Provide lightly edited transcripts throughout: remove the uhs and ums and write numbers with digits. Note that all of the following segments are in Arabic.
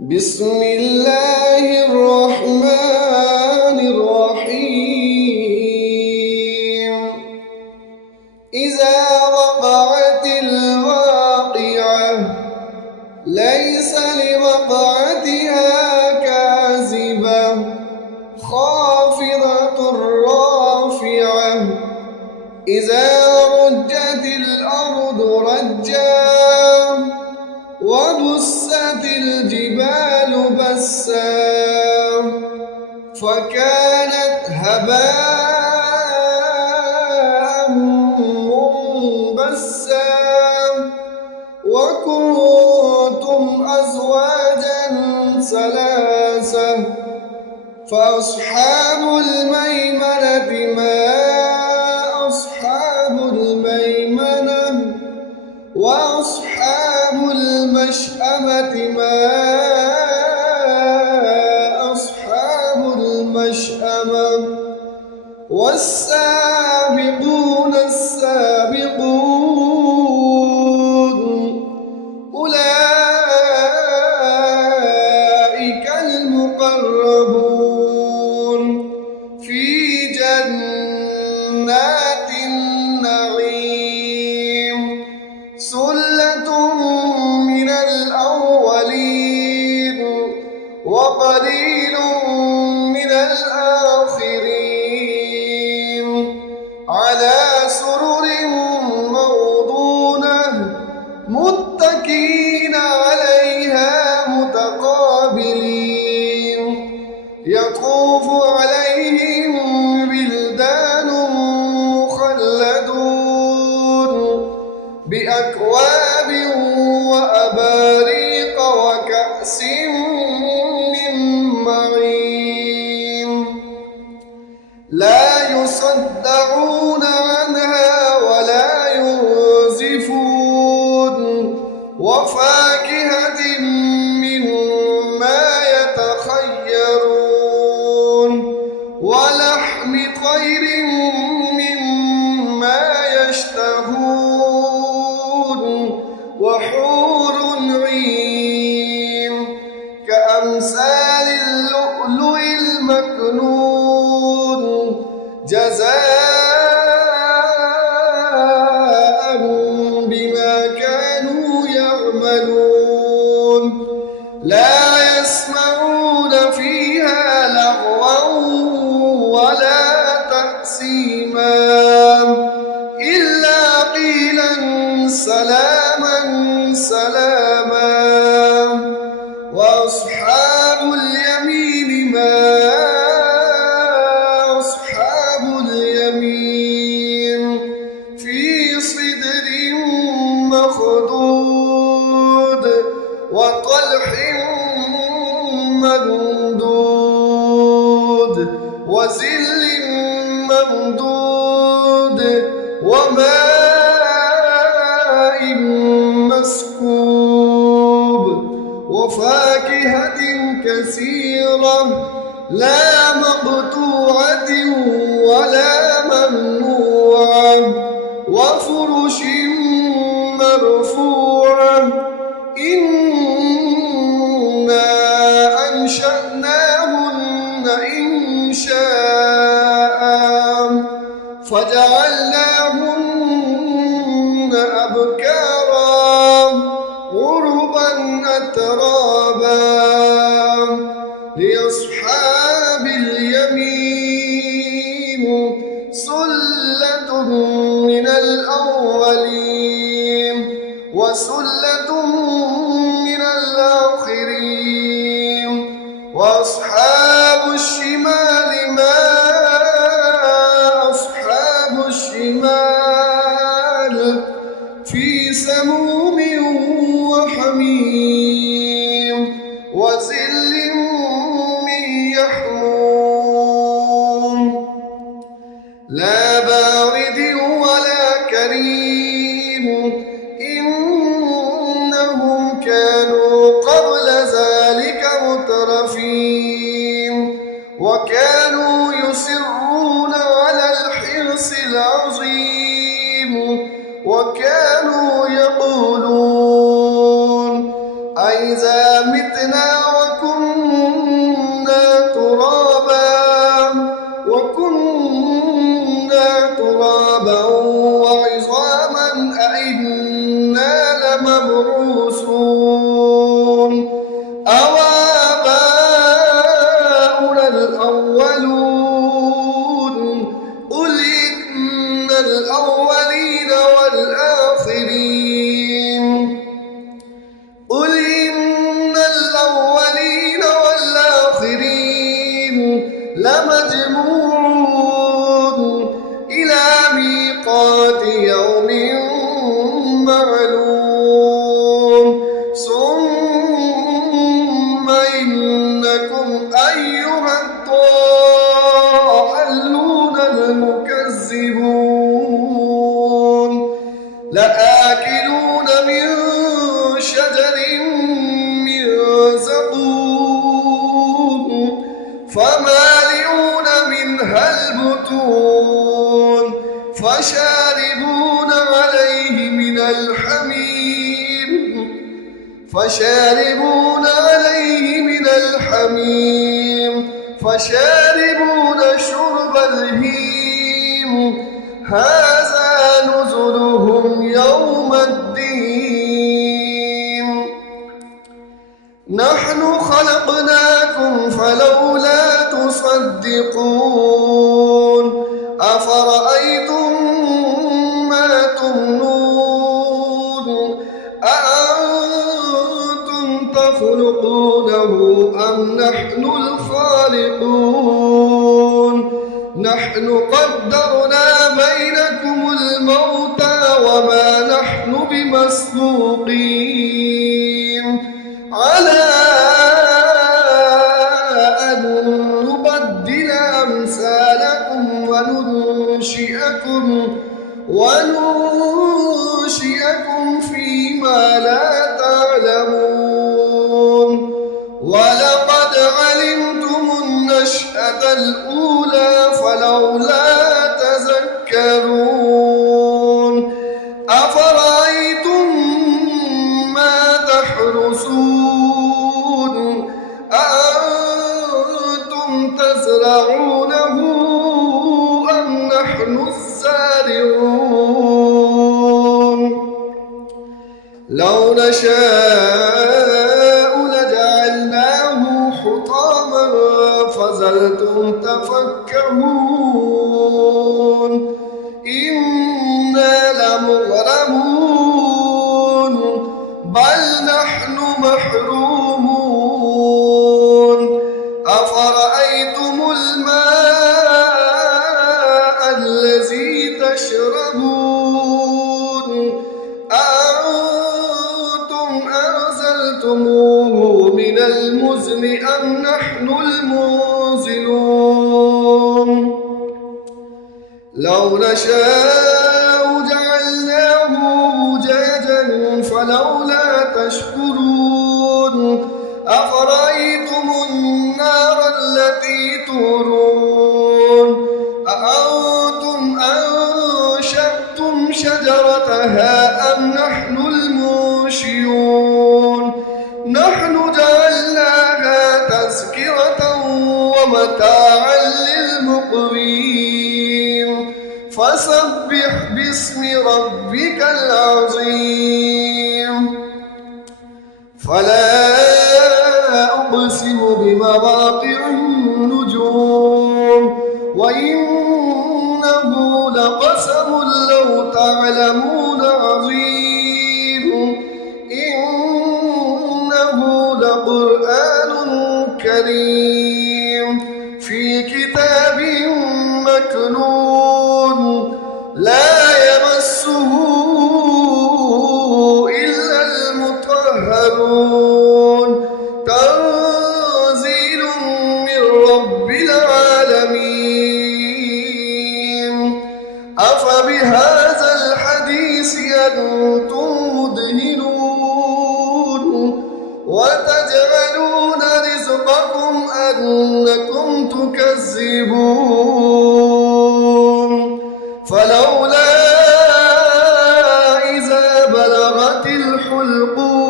بسم الله الرحمن الرحيم. إذا وقعت الواقعة ليس لوقعتها كاذبة خافضة رافعة إذا رجت الأرض رجا وبست الجبال بسا فكانت هباء منبسا وكنتم أزواجا ثلاثة فأصحاب الميمنة ما أصحاب الميمنة وأصحاب المشأمة ما أصحاب المشأمة والسابقون السابقون أولئك المقربون في جنات النعيم ثلة من الأولين وقليل من الآخرين على سرر موضونة متكئين عليها متقابلين يطوف عليهم بلدان مخلدون بأكواب وأباريق وكأس من معين لا يصدعون عنها ولا ينزفون وفاكهة مما يتخيرون ولحم طير مما يشتهون وحور عين كأمثال اللؤلؤ المكنون جزاء بما كانوا يعملون لا يسمعون فيها لغوا ولا تأثيما إلا قيلا سلاما سلاما وأصحاب اليمين ما أصحاب اليمين في صدر مخضود وطلح ممدود وظل ممدود وماء مسكوب وفاكهة كثيرة لا مقطوعة ولا ممنوعة وفرش مرفوعة إنا أنشأناهن إنشاء فجعلناهن أبكارا عربا أترابا لأصحاب اليمين ثلة من الأولين وثلة من الآخرين وأصحاب الشمال ما أصحاب الشمال في سموم وحميم أإذا متنا وكنا ترابا وعظاما أإنا لمبعوثون أو آباؤنا الأولون قل إن الأولين والآخرين لمجموعون إلى ميقات يوم معلوم ثم إنكم أيها الضالون المكذبون لآكلون من شجر من زقوم فمالئون منها البطون فشاربون عليه من الحميم فشاربون شرب الهيم هذا نزلهم يوم الدين نحن خلقناكم فلولا تصدقون أفرأيتم ما تمنون أأنتم تخلقونه أم نحن الخالقون نحن قدرنا بينكم الموت وما نحن بمسبوقين على أن نبدل أمثالكم وننشئكم فيما لا تعلمون ولقد علمتم النشأة الأولى فلولا تذكرون أفرأيتم ما تحرثون أأنتم تزرعونه أم نحن الزارعون لو نشاء لجعلناه حطاما فظلتم تفكهون إنا لمغرمون بل نحن محرومون أفرأيتم الماء الذي تشربون أأنتم أنزلتموه من المزن أم نحن المنزلون لو نشاء جعلناه أجاجا فلولا تشكرون أفرأيتم النار التي تورون أأنتم أنشأتم شجرتها أم نحن المنشئون نحن جعلناها تذكرة ومتاعا للمقوين فسبح باسم ربك العظيم فلا أقسم بمواقع النجوم وإنه لقسم لو تعلمون عظيم إنه لقرآن كريم في كتاب مكنون لا يمسه إلا المطهرون تنزيل من رب العالمين أفبهذا الحديث أنتم مدهنون وتجعلون رزقكم أنكم تكذبون فلولا إذا بلغت الحلقوم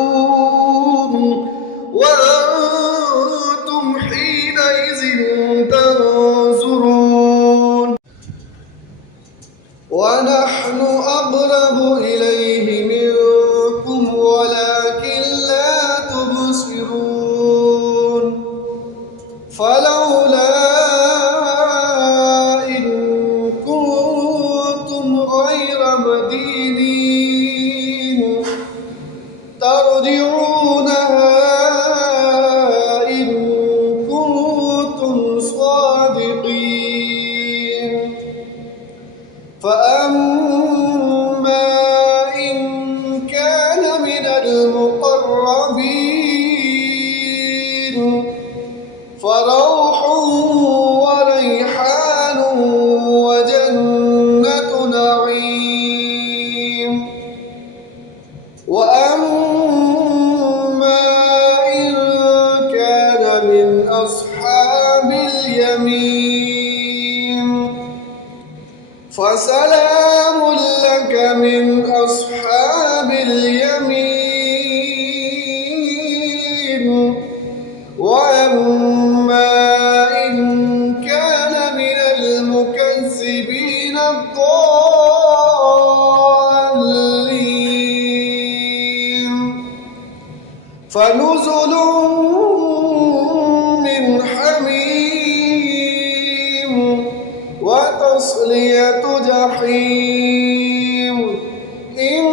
وأنتم حينئذ تنظرون ونحن أقرب إليه منكم ولكن لا تبصرون فلولا إن كنتم غير مدينين ترجعونها إن كنتم صادقين فأما إن كان من المقربين فروح وريحان وجنة نعيم وأما إن كان من أصحاب اليمين فسلام لك من أصحاب اليمين وأما إن كان من المكذبين الضالين فنزل من حميم وتصلية جحيم إن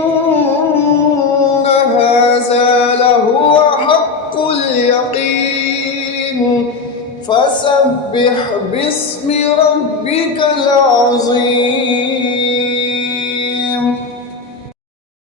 هذا لهو حق اليقين فسبح باسم ربك العظيم.